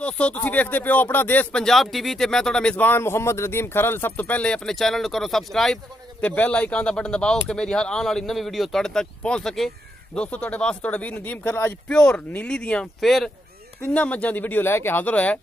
दोस्तों तुसी देखते पे हो अपना देश पंजाब टीवी ते मैं थोड़ा मेजबान मोहम्मद नदीम खरल। सब तो पहले अपने चैनल को करो सब्सक्राइब ते बेल आइकन का बटन दबाओ कि मेरी हर आने वाली नवी वीडियो तुहाडे तक पहुंच सके। दोस्तों तुहाडे वास्ते थोड़ा वीर नदीम खरल आज प्योर नीली दियां फिर तिन्ना मज्जां दी वीडियो लैके हाजिर होया।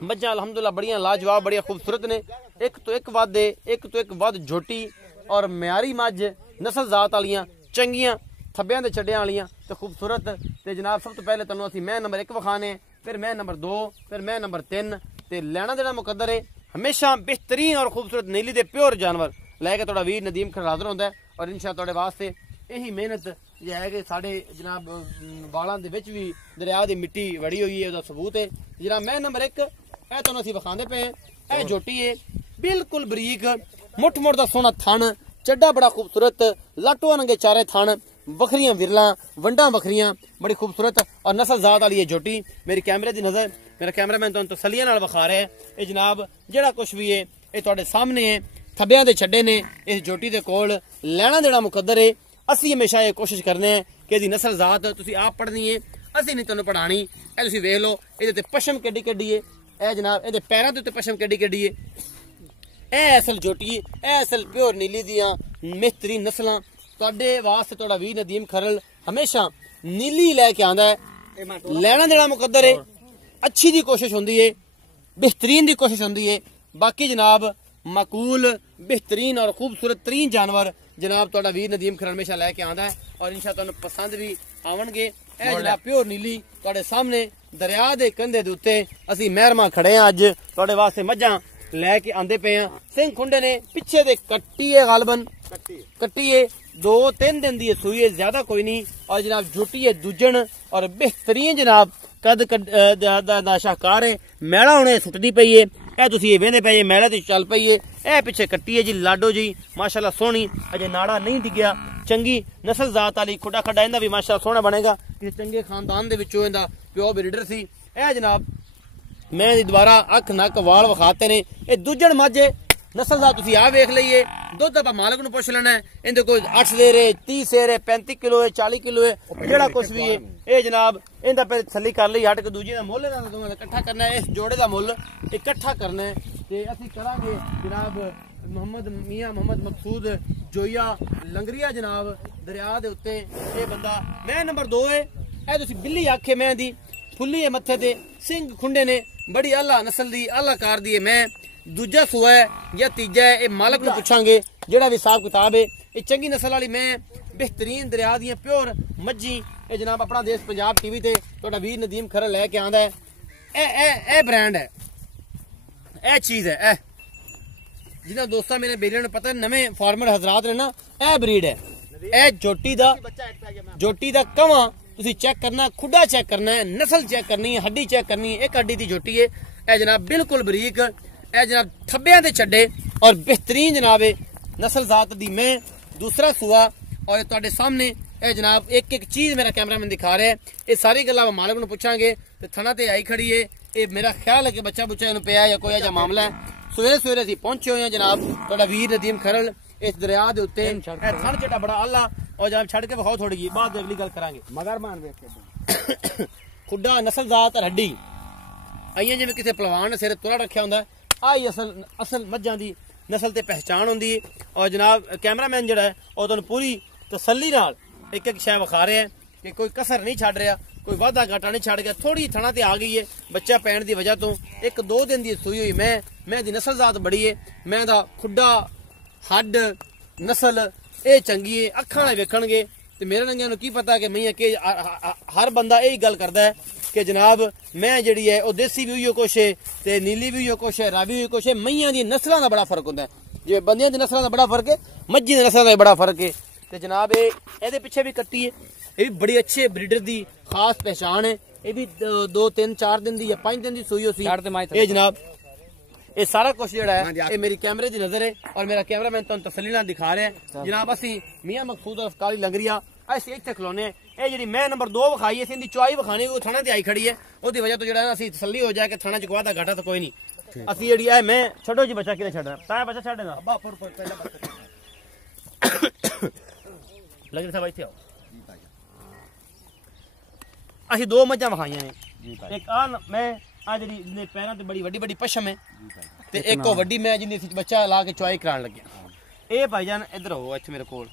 मज्जां अलहमदुलिल्लाह बड़ियां लाजवाब बड़ियां खूबसूरत ने, एक तो एक वध झोटी और म्यारी मज्ज नस्ल जात वालियां चंगियां थब्बियां दे छड्डियां वालियां ते खूबसूरत। ते जनाब सब तो पहले तुहानूं असीं मैं नंबर 1 विखाने, फिर मैं नंबर 2, फिर मैं नंबर 3 ते लैना देना मुकद्दर है। हमेशा बेहतरीन और खूबसूरत नीली दे प्योर जानवर लैके थोड़ा वीर नदीम खरल हाजिर होंदा है। और इंशाअल्लाह तुहाडे वास्ते यही मेहनत जो है कि साढ़े जनाब बालां दे विच भी दरिया दी मिट्टी वड़ी हुई है, उसका सबूत है। जनाब मैं नंबर 1 ਇਹ ਤੁਹਾਨੂੰ ਅਸੀਂ ਵਿਖਾਉਂਦੇ ਪਏ ਇਹ ਝੋਟੀ ਹੈ ਬਿਲਕੁਲ ਬਰੀਕ ਮੁੱਠ ਮੁੱਠ ਦਾ ਸੋਹਣਾ ਥਣ ਚੱਡਾ ਬੜਾ ਖੂਬਸੂਰਤ ਲਾਟੋ ਰੰਗੇ ਚਾਰੇ ਥਣ ਵੱਖਰੀਆਂ ਵਿਰਲਾਂ ਵੰਡਾਂ ਵੱਖਰੀਆਂ ਬੜੀ ਖੂਬਸੂਰਤ और नस्ल जात वाली है झोटी। मेरी कैमरे की नज़र मेरा कैमरामैन तुहानूं तसल्लियां नाल विखा रहा है। ये जनाब जिहड़ा कुछ भी है ये तुहाडे सामने है, थब्बियां दे छड्डे ने इस झोटी दे कोल लैना देना मुकद्दर है। असीं हमेशा ये कोशिश करने हैं कि इहदी नस्ल जात तुसीं आप पढ़नी है, असीं नहीं तुहानूं पढ़ानी। ਇਹ ਤੁਸੀਂ ਵੇਖ ਲਓ ਇਹਦੇ ਤੇ ਪਸ਼ਮ ਕਿੱਡੀ ਕਿੱਡੀ ਹੈ, ਇਹ जनाब ਇਹਦੇ ਪੈਰਾਂ ਦੇ ਉੱਤੇ ਪਸ਼ਮ ਕਿੱਡੀ ਕਿੱਡੀ ਹੈ। ਇਹ ਅਸਲ ਝੋਟੀ ਇਹ ਅਸਲ ਪਿਓਰ ਨੀਲੀ ਦੀਆਂ ਬਿਹਤਰੀਨ ਨਸਲਾਂ ਤੁਹਾਡੇ ਵਾਸਤੇ ਤੁਹਾਡਾ ਵੀਰ ਨਦੀਮ ਖਰਲ ਹਮੇਸ਼ਾ ਨੀਲੀ ਲੈ ਕੇ ਆਂਦਾ ਹੈ। ਲੈਣਾ ਦੇਣਾ ਮੁਕੱਦਰ है, अच्छी दी कोशिश होंदी है, बेहतरीन दी कोशिश होंदी है। बाकी जनाब माकूल बेहतरीन और खूबसूरत तरीन जानवर जनाब तुहाडा वीर नदीम खरल हमेशा लैके आंदा है और इंशाअल्लाह तुहानूं पसंद भी आवणगे। ਇਹ जनाब प्योर नीली तुहाडे सामने दरिया दे कंधे दे उत्ते असीं महरमा खड़े हैं। अज तुहाडे वास्ते मज्जां लैके आंदे पे हैं। सिंह खुंडे ने पिछे दे कट्टी है, गालबन कट्टी है 2-3 दिन दी सूई है, ज्यादा कोई नहीं। और जनाब झोटी है दूजन और बेहतरीन जनाब कद दा शाहकार है। मैला हुणे सुटदी पई है, ਇਹ ਤੁਸੀਂ ਇਹ ਵੇਂਦੇ ਪਏ ਮੈਲੇ ਤੇ ਚੱਲ ਪਈ ਏ। ਇਹ ਪਿੱਛੇ ਕੱਟੀ ਹੈ ਜੀ ਲਾਡੋ ਜੀ ਮਾਸ਼ਾਅੱਲਾ ਸੋਹਣੀ, ਅਜੇ ਨਾੜਾ ਨਹੀਂ ਡਿੱਗਿਆ, ਚੰਗੀ ਨਸਲ ਜ਼ਾਤ ਵਾਲੀ ਖੁੱਡਾ ਖੱਡਾ ਇਹਦਾ ਵੀ ਮਾਸ਼ਾਅੱਲਾ ਸੋਹਣਾ ਬਣੇਗਾ। ਕਿਸੇ ਚੰਗੇ ਖਾਨਦਾਨ ਦੇ ਵਿੱਚੋਂ ਇਹਦਾ ਪਿਓ ਬਰੀਡਰ ਸੀ। ਇਹ ਜਨਾਬ ਮੈਂ ਦੀ ਦੁਬਾਰਾ ਅੱਖ ਨੱਕ ਵਾਲ ਵਿਖਾਤੇ ਨੇ। ਇਹ ਦੂਜਣ ਮਾਝੇ नस्ल का तुसीं आ वेख लीए। दुध आप मालक नूं पुछ लेना है, इहदे कोल 8 सेर है, 30 सेर है, 35 किलो है, 40 किलो है, जिहड़ा कुछ भी है। ये जनाब इहदा पहले तसल्ली कर लई, हट के दूजे दा मुੱਲ इहदा दोवां दा इकट्ठा करना है। इस जोड़े दा मुੱਲ इकट्ठा करना है ते असीं करांगे जनाब मोहम्मद मियां मोहम्मद मकसूद जोइया लंगरिया जनाब दरिया दे उत्ते। ये बंदा मैं नंबर 2 है। ਇਹ ਤੁਸੀਂ बिल्ली आखे मैं दी फुल्ली है मत्थे ते, सिंह खुंडे ने बड़ी आला नस्ल दी आला कार दी है। मैं दूजा सूआ है या तीजा है, ये मालक को पूछांगे जेड़ा भी हिसाब किताब है। ये चंगी नस्ल वाली मैं बेहतरीन दरिया दी प्योर मज्जी ये जनाब अपना देश पंजाब टीवी ते तुहाडा वीर नदीम खरल लैके आंदा है। ए ब्रांड है, ए चीज है। ए जिन्हां दोस्तां मेरे बेलियां नूं पता नवे फार्मर हजरात ने ना, ए ब्रीड है। ए जोटी दा कवां तुसीं चेक करना, खुडा चेक करना है, नस्ल चेक करनी है, हड्डी चेक करनी है। एक हड्डी दी जोटी है। ए जनाब बिल्कुल बरीक ए जनाब थब्बियां दे छड्डे और बेहतरीन जनाब नस्ल जात दी मैं दूसरा सूआ। और तुहाडे सामने ए जनाब एक एक चीज मेरा कैमरामैन दिखा रहा है। ये सारी गल्लां मालक नूं पुछांगे ते थणा ते आई खड़ी है। ये मेरा ख्याल है कि बच्चा बुच्चा इहनूं पिया या कोई ऐसा मामला है। सवेरे सवेरे असीं पहुंचे हुए हैं जनाब तुहाडा वीर नदीम खरल इस दरिया दे उत्ते। थण चटा बड़ा आला और जनाब छड़ के विखाओ थोड़ी जी, बाद अगली गल करांगे। मगर मान वेख के खुडा नस्ल जात और हड्डी आइयां जिवें किसी पहलवान ने सिर तुरा रखिया हुंदा। आई असल मज्जां दी नस्ल ते पहचान होंदी है। और जनाब कैमरामैन जिहड़ा है वो तुहानूं पूरी तसल्ली नाल एक एक शै विखा रहा है कि कोई कसर नहीं छड्ड रहा, कोई वाधा घाटा नहीं छड्ड गया। थोड़ी थणा ते आ गई है बच्चा पैण दी वजह तो, 1-2 दिन दी सूई हुई मैं दी नस्ल जात बड़ी है। मैं दा खुड्डा हड्ड नस्ल ये चंगी है। अखां नाल वेखणगे ते मेरे रंगियां नूं की पता कि मैं कि हर बंदा यही गल करदा है कि जनाब मैं जिहड़ी है वो देसी भी उइयो कुछ है ते नीली भी उइयो कुछ है, रावी उइयो कुछ है। मईयां दी नस्लां दा बड़ा फर्क हुंदा है, जिवें बंदियां दी नस्लां दा बड़ा फर्क है, मज्जी दी नस्लां दा बड़ा फर्क है। ते जनाब ਇਹਦੇ ਪਿੱਛੇ भी कट्टी है, ये भी बड़ी अच्छे ब्रीडर दी खास पहचान है। ये भी 2-3-4 दिन दी या 5 दिन दी सूई होसी। ये जनाब ये सारा कुछ जिहड़ा है ये मेरी कैमरे दी नजर है और मेरा कैमरामैन तुहानूं तसल्ली नाल दिखा रहा है। जनाब असीं मियां मकसूद अफकारी लंगरिया असीं इत्थे खलोने ये जी मैं नंबर 2 विखाई है, इंदी चुआई विखानी वो थणा ते आई खड़ी है। उसदी वजह तो जिहड़ा असीं तसल्ली हो जाए कि थणा च कोई वाधा घाटा तो कोई नहीं। असीं जिहड़ी है मैं छड्डो जी बच्चा किने छड्डना तां बच्चा छड्ड देना लंगरी साहब इत्थे आओ। असीं 2 मज्जां विखाईयां ने, एक आ मैं आ जी पैरों ते बड़ी वड्डी वड्डी पशम है ते एक और वड्डी मैं जिन्नी बच्चा ला के चुआई कराने लगे ए भाईजान इधर हो इत्थे मेरे कोल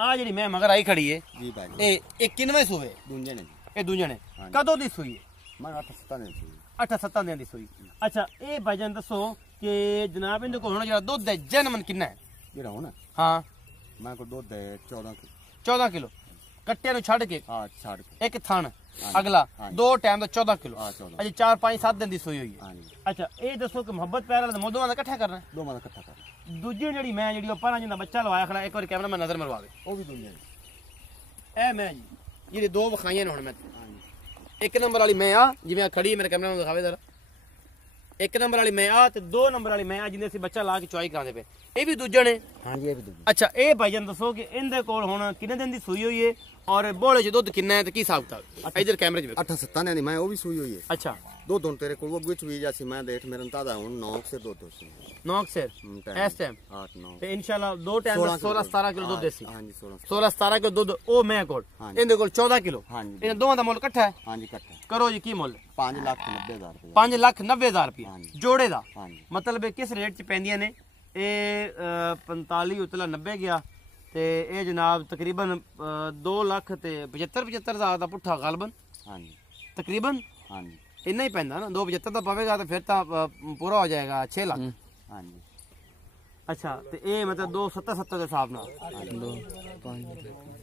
आ जी मैं मगर आई खड़ी है जी भाई ए किनवे सूवे दूंजे ने ए दूजे ने कदों दी सूई है मैं 8-7 दिन सूई 8-7 दिन दी सूई अच्छा ए भाईजान दसो कि जनाब इनदे कोल हुण जेड़ा दुध है जनमन कितना है जेड़ा हो ना हां मैं को दूध है 14 किलो 14 किलो कट्टे नु छड़ के हां छाड़ के एक थान अगला दो टाइम दा 14 किलो हां 14 अच्छा 4-5-7 दिन दी सोई हुई है हां जी अच्छा ए दसो कि मोहब्बत प्यार वाला मोदों दा इकट्ठा करना है दो मादा इकट्ठा कर दूजी जेड़ी मैं जेड़ी परा जिंदा बच्चा लवाया खड़ा एक बार कैमरा में नजर मरवावे ओ भी दूंजे ने ए मैं जी जेडी दो वखाइयां ने हुण मैं हां जी एक नंबर वाली मैं आ जिवें खड़ी मेरे कैमरा में दिखावे जरा एक नंबर वाली मैं आ ते दो नंबर वाली मैं आ जिंदे सी बच्चा ला के चुआई करांदे पे ए भी दूजे ने हां जी ये भी दूंजे अच्छा ए भाईजान दसो कि इनदे कोल हुण किन्ने दिन दी सूई हुई है और बोले च दुध किन्ना है ते की हिसाब किताब इधर कैमरे च 8-7 दिन दी मैं ओ भी सूई हुई है अच्छा दो दोन तेरे को वो गुच भी जासी मैं देख मेरे अंदाजा हुन 9 से 2 तो सी नौक से इस टाइम 8-9 ते इंशाल्लाह दो टाइम 16-17 किलो दुध देसी हां जी 16 16-17 किलो दुध ओ मैं कोल इनदे कोल 14 किलो हां जी इन दोवां दा मुੱਲ इकट्ठा है हां जी इकट्ठा करो जी की मुੱਲ 5,90,000 रुपए 5,90,000 रुपया जोड़े दा हां जी मतलब किस रेट च पैंदियां ने ए 45 उतला 90 गया ते ए जनाब तकरीबन 2 लाख ते 75,000 दा पुट्ठा गालबन हां जी तकरीबन हां जी इतना ही पैंदा ना 275 दा पवेगा तो फिर तो पूरा हो जाएगा 6 लाख हां जी अच्छा ते ए मतलब 277 ਦੇ ਹਿਸਾਬ ਨਾਲ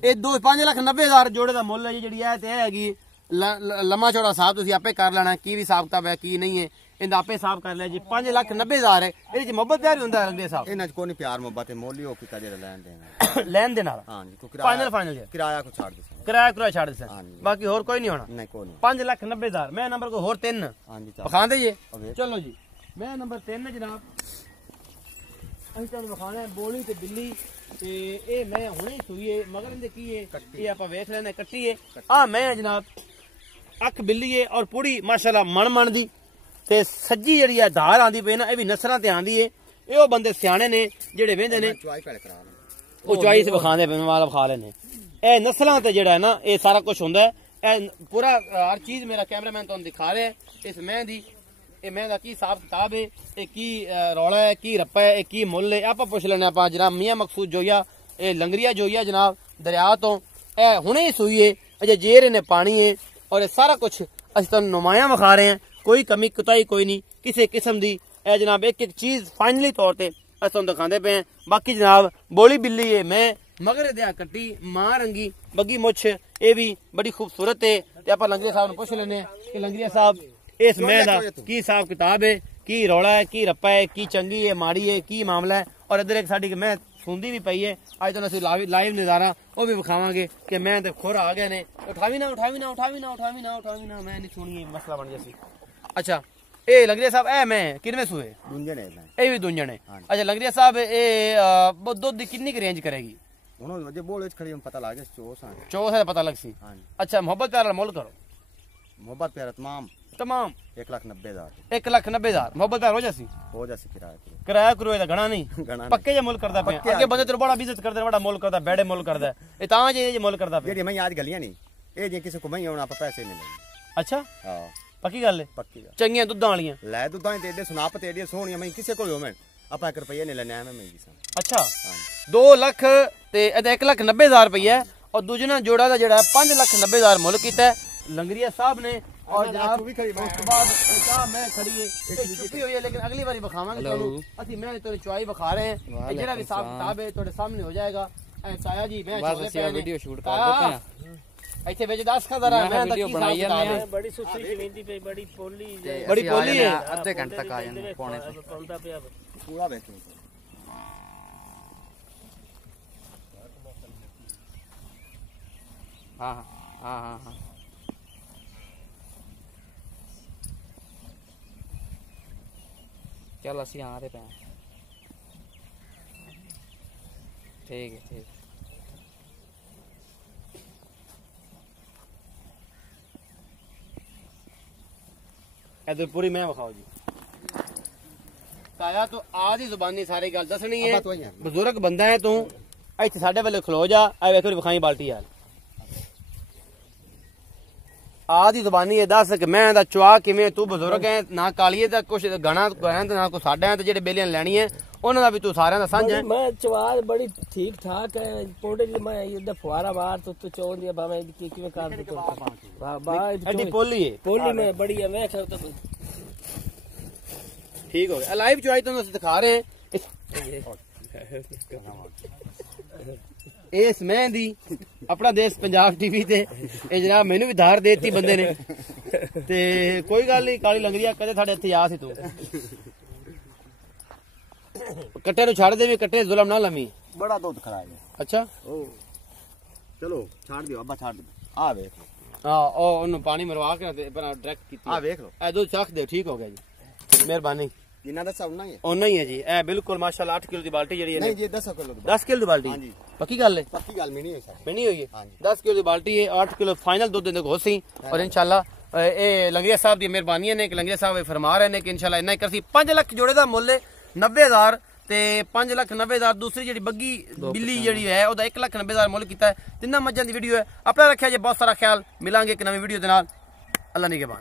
ਇਹ 5,90,000 ਜੋੜੇ ਦਾ ਮੁੱਲ ਹੈ ਜੀ ਜਿਹੜੀ ਹੈ ਤੇ ਇਹ ਹੈਗੀ ਲੰਮਾ ਚੌੜਾ ਹਿਸਾਬ ਤੁਸੀਂ ਆਪੇ ਕਰ ਲੈਣਾ ਕੀ ਵੀ ਹਿਸਾਬ ਕਿਤਾਬ ਹੈ ਕੀ ਨਹੀਂ ਹੈ ਇਹਦਾ ਆਪੇ ਹਿਸਾਬ ਕਰ ਲਿਆ ਜੀ 5,90,000 ਹੈ ਇਹਦੇ ਚ ਮੁਹੱਬਤ ਪਿਆਰ ਹੁੰਦਾ ਰੰਗੇ ਸਾਹਿਬ ਇਹਨਾਂ ਚ ਕੋਈ ਨਹੀਂ ਪਿਆਰ ਮੁਹੱਬਤ ਹੈ ਮੋਲੀ ਹੋ ਕੀਤਾ ਜਿਹੜਾ ਲੈਣ ਦੇਣਾ ਲੈਣ ਦੇ ਨਾਲ ਹਾਂ ਜੀ ਕੋਈ ਫਾਈਨਲ ਜੀ ਕਿਰਾਇਆ ਕੋ ਛੱਡ ਦੇ ਕਿਰਾਇਆ ਛੱਡ ਦੇ ਹਾਂਜੀ। ਬਾਕੀ ਹੋਰ ਕੋਈ ਨਹੀਂ ਹੋਣਾ ਨਹੀਂ ਕੋਈ ਨਹੀਂ 5,90,000 ਮੈਂ ਨੰਬਰ ਕੋ ਹੋਰ 3 ਹਾਂ ਜੀ ਵਿਖਾਉਂਦੇ ਜੀ ਅਵੇ। ਚਲੋ ਜੀ ਮੈਂ ਨੰਬਰ 3 ਜਨਾਬ ਅਸੀਂ ਤੁਹਾਨੂੰ ਵਿਖਾਣਾ ਹੈ ਬੋਲੀ ਤੇ ਬਿੱਲੀ ਤੇ ਇਹ ਮੈਂ ਹੁਣੇ ਹੀ ਸੂਈ ਹੈ ਮਗਰ ਇਹਦੇ ਕੀ ਹੈ ਇਹ ਆਪਾਂ ਵੇਖ ਲੈਣੇ ਕੱਟੀ ਹੈ ਆ ਮੈਂ ਜਨਾਬ ਅੱਖ ਬਿੱਲੀ ਹੈ ਔਰ ਪੂਰੀ ਮਾਸ਼ਾਅੱਲਾ ਮਣ ਦੀ ਤੇ ਸੱਜੀ ਜਿਹੜੀ ਹੈ ਧਾਰ ਆਂਦੀ ਪਈ ਨਾ ਇਹ ਵੀ ਨਸਰਾਂ ਤੇ ਆਂਦੀ ਹੈ ਇਹ ਉਹ ਬੰਦੇ ਸਿਆਣੇ ਨੇ ਜਿਹੜੇ ਵੇਂਦੇ ਨੇ ਚੁਆਈ ਕਰ ਕਰਾ ਉਹ ਚੁਆਈ ਸੇ ਵਿਖਾਉਂਦੇ ਪਏ ਵਾਲਾ ਵਿਖਾ ਲੈਣੇ ਇਹ ਨਸਲਾਂ ਤੇ ਜਿਹੜਾ ਹੈ ਨਾ ਇਹ ਸਾਰਾ ਕੁਝ ਹੁੰਦਾ ਹੈ ਇਹ ਪੂਰਾ ਹਰ ਚੀਜ਼ ਮੇਰਾ ਕੈਮਰਾਮੈਨ ਤੁਹਾਨੂੰ ਦਿਖਾ ਰਿਹਾ ਹੈ ਇਸ ਮੈਂ ਦੀ ਇਹ ਮੈਂ ਦਾ ਕੀ ਹਿਸਾਬ ਕਿਤਾਬ ਹੈ ਇਹ ਕੀ ਰੌਲਾ ਹੈ ਕੀ ਰੱਪਾ ਹੈ ਇਹ ਕੀ ਮੁੱਲ ਹੈ ਆਪਾਂ ਪੁੱਛ ਲੈਣੇ ਆਪਾਂ ਜਨਾਬ ਮੀਆਂ ਮਕਸੂਦ ਜੋਈਆ ਇਹ ਲੰਗਰੀਆ ਜੋਈਆ ਜਨਾਬ ਦਰਿਆ ਤੋਂ ਇਹ ਹੁਣੇ ਹੀ ਸੂਈ ਹੈ ਅਜੇ ਜੇਰ ਇਹਨੇ ਪਾਣੀ ਹੈ ਔਰ ਇਹ ਸਾਰਾ ਕੁਝ ਅਸੀਂ ਤੁਹਾਨੂੰ ਨੁਮਾਇਆਂ ਵਿਖਾ ਰਹੇ ਹਾਂ ਕੋਈ ਕਮੀ ਕੁਤਾਈ ਕੋਈ ਨਹੀਂ ਕਿਸੇ ਕਿਸਮ ਦੀ ਇਹ ਜਨਾਬ ਇੱਕ ਇੱਕ ਚੀਜ਼ ਫਾਈਨਲੀ ਤੌਰ ਤੇ ਅਸੀਂ ਤੁਹਾਨੂੰ ਦਿਖਾਉਂਦੇ ਪਏ ਹਾਂ ਬਾਕੀ ਜਨਾਬ ਬੋਲੀ ਬਿੱਲੀ ਹੈ ਮੈਂ ਮਗਰ ਦਿਆ ਕੱਟੀ ਮਾਂ ਰੰਗੀ ਬੱਗੀ ਮੁੱਛ ਇਹ ਵੀ ਬੜੀ ਖੂਬਸੂਰਤ ਹੈ ਤੇ ਆਪਾਂ ਲੰਗਰੀਆ ਸਾਹਿਬ ਨੂੰ ਪੁੱਛ ਲੈਣੇ ਕਿ ਲੰਗਰੀਆ ਸਾਹਿਬ ਇਸ ਮੈਂ ਦਾ ਕੀ ਹਿਸਾਬ ਕਿਤਾਬ ਹੈ ਕੀ ਰੌਲਾ ਹੈ ਕੀ ਰੱਪਾ ਹੈ ਕੀ ਚੰਗੀ ਹੈ ਮਾੜੀ ਹੈ ਕੀ ਮਾਮਲਾ ਹੈ ਔਰ ਇਧਰ ਇੱਕ ਸਾਡੀ ਮੈਂ ਸੁਣਦੀ ਵੀ ਪਈ ਹੈ ਅੱਜ ਤੁਹਾਨੂੰ ਅਸੀਂ ਲਾਈਵ ਨਜ਼ਾਰਾ ਉਹ ਵੀ ਵਿਖਾਵਾਂਗੇ ਕਿ ਮੈਂ ਤੇ ਖੁਰ ਆ ਗਏ ਨੇ ਉਠਾਵੀ ਨਾ ਮੈਂ ਨਹੀਂ ਸੁਣੀ ਮਸਲਾ ਬਣ ਗਿਆ ਸੀ ਅੱਛਾ ਇਹ ਲੰਗਰੀਆ ਸਾਹਿਬ ਇਹ ਮੈਂ ਕਿੰਨੇ ਸੂਏ ਦੁੰਜੇ ਨੇ ਇਹ ਵੀ ਦੁੰਜਣ ਹੈ ਅੱਛਾ ਲੰਗਰੀਆ ਸਾਹਿਬ ਇਹ ਦੁੱਧ ਦੀ ਕਿੰਨੀ ਕੁ ਰੇਂਜ ਕਰੇਗੀ ਹੁਣ ਜੇ ਬੋਲੇ ਖੜੀ ਪਤਾ ਲੱਗ ਗਿਆ ਚੌਸ ਹੈ ਪਤਾ ਲੱਗ ਸੀ ਅੱਛਾ ਮੁਹੱਬਤ ਪਿਆਰ ਵਾਲਾ ਮੁੱਲ ਕਰੋ ਮੁਹੱਬਤ ਪਿਆਰ तमाम 1,90,000 1,90,000 मोहब्बत प्यार हो जासी किराया करो घना नहीं पक्के जे मुल करदा पे अगे बंदे तेरे बड़ा बिजनेस करदे बड़ा मुल करदा बेड़े मुल करदा ए तां जे मुल करदा पे जेडी मैं आज गलियां नहीं ए जे किसी को मैं होना आप पैसे नहीं लेने अच्छा हां पक्की गल है पक्की गल चंगियां दुधां वालियां ले दुधां ते एडे सुनाप ते एडे सोहणियां मैं किसी को होवे आप 1 रुपया नहीं लेने मैं महंगी सा अच्छा 2 लाख ते 1,90,000 रुपया और दूजना जोड़ा दा जेड़ा 5,90,000 मुल कीता लंगरिया साहब ने और जनाब उसके बाद मैं खड़ी है छुट्टी हुई है लेकिन अगली बारी बखावांगे चलो असि मैं तेरी चुआई बखा रहे हैं जेड़ा भी हिसाब किताब है तेरे सामने हो जाएगा ताया जी मैं बस ਅਸੀਂ ਵੀਡੀਓ ਸ਼ੂਟ ਕਰ ਦਿੱਤੇ ਆ ਇੱਥੇ ਵਿੱਚ 10 ਖਾ ਜ਼ਰਾ ਮੈਂ ਵੀਡੀਓ ਬਣਾਈ ਜਾਂਦੇ ਆ ਬੜੀ ਸੁਸੀ ਜ਼ਮੀਨ ਦੀ ਬੜੀ ਪੋਲੀ ਹੈ ਅੱਧੇ ਘੰਟੇ ਤੱਕ ਆ ਜਾਂਦੇ ਪੌਣੇ ਤੇ ਪੌਂਦਾ ਪਿਆ ਪੂਰਾ ਵੇਖੋ ਹਾਂ ਹਾਂ ਹਾਂ ਹਾਂ चल असि आ रहे पे ठीक है ठीक इधर पूरी मैं बखाओ जी ताया तो आज ही जुबानी सारी गल दसनी है बुजुर्ग बंदा है तू इत्थे साडे वाले खलो जा आ वेखो बखाई बाल्टी यार ਆ ਦੀ ਜ਼ੁਬਾਨੀ ਇਹ ਦੱਸ ਕਿ ਮੈਂ ਦਾ ਚਵਾ ਕਿਵੇਂ ਤੂੰ ਬਜ਼ੁਰਗ ਹੈ ਨਾ ਕਾਲੀਏ ਦਾ ਕੁਛ ਗਾਣਾ ਗਾਇਆ ਤੇ ਨਾ ਕੋ ਸਾਡਾ ਤੇ ਜਿਹੜੇ ਬੇਲੀਆਂ ਲੈਣੀ ਹੈ ਉਹਨਾਂ ਦਾ ਵੀ ਤੂੰ ਸਾਰਿਆਂ ਦਾ ਸਾਂਝ ਹੈ मैं चवाल बड़ी ठीक ठाक है पोड़े मैं ये फुहारा मार तो चो दिया बाबा की में कर ਐਡੀ ਪੋਲੀ ਹੈ पोली में बड़ी है मैं तो ठीक हो गया लाइव चुआई तुम दिखा रहे हैं इस मैं दी अपना देश पंजाब टीवी ते ਇਹ ਜਨਾਬ ਮੈਨੂੰ ਵੀ ਧਾਰ ਦੇਤੀ ਬੰਦੇ ਨੇ ਤੇ ਕੋਈ ਗੱਲ ਨਹੀਂ ਕਾਲੀ ਲੰਗਰੀਆ ਕਦੇ ਸਾਡੇ ਇੱਥੇ ਆ ਸੀ ਤੂੰ ਕੱਟੇ ਨੂੰ ਛੱਡ ਦੇ ਵੀ ਕੱਟੇ ਜ਼ੁਲਮ ਨਾ ਲਮੀ बड़ा दूध खराया ਅੱਛਾ चलो छाड़ दियो अब्बा छाड़ दो आ देख ਹਾਂ ਉਹ ਉਹਨੂੰ ਪਾਣੀ ਮਰਵਾ ਕੇ ਤੇ ਬਣਾ ਡਾਇਰੈਕਟ ਕੀਤੀ आ देख लो ਇਹ ਦੋ ਚੱਖ ਦੇ ਠੀਕ ਹੋ ਗਿਆ ਜੀ ਮਿਹਰਬਾਨੀ जिन्ना दसा उन्ना ही है ਉਹਨਾਂ ਹੀ ਹੈ ਜੀ ਇਹ ਬਿਲਕੁਲ ਮਾਸ਼ਾਅੱਲਾ 8 ਕਿਲੋ ਦੀ ਬਾਲਟੀ ਜਿਹੜੀ ਹੈ नहीं जी 10 किलो 10 किलो ਦੀ ਬਾਲਟੀ ਹਾਂਜੀ। ਪੱਕੀ ਗੱਲ ਹੈ पक्की गल मिनी है सर ਮਿਣੀ ਹੋਈ ਹੈ ਹਾਂਜੀ। 10 ਕਿਲੋ ਦੀ ਬਾਲਟੀ ਹੈ 8 ਕਿਲੋ ਫਾਈਨਲ ਦੁੱਧ ਦੇ ਘੋਸੀ ਔਰ ਇਨਸ਼ਾਅੱਲਾ ਇਹ ਲੰਗਰੀਆ ਸਾਹਿਬ ਦੀ ਮਿਹਰਬਾਨੀ ਨੇ ਕਿ ਲੰਗਰੀਆ ਸਾਹਿਬ ਇਹ ਫਰਮਾ ਰਹੇ ਨੇ ਕਿ ਇਨਸ਼ਾਅੱਲਾ ਇੰਨਾ ਹੀ ਕਰਸੀ 5 ਲੱਖ ਜੋੜੇ ਦਾ ਮੁੱਲ ਹੈ 90000 ਤੇ 5,90,000 ਦੂਸਰੀ ਜਿਹੜੀ ਬੱਗੀ ਬਿੱਲੀ ਜਿਹੜੀ ਹੈ ਉਹਦਾ 1,90,000 ਮੁੱਲ ਕੀਤਾ ਹੈ ਤਿੰਨਾਂ ਮੱਝਾਂ ਦੀ ਵੀਡੀਓ ਹੈ ਆਪਣਾ ਰੱਖਿਆ ਜੇ ਬਹੁਤ ਸਾਰਾ ਖਿਆਲ ਮਿਲਾਂਗੇ ਇੱਕ ਨਵੀਂ ਵੀਡੀਓ ਦੇ ਨਾਲ ਅੱਲਾ ਨਿਗਹਿਬਾਨ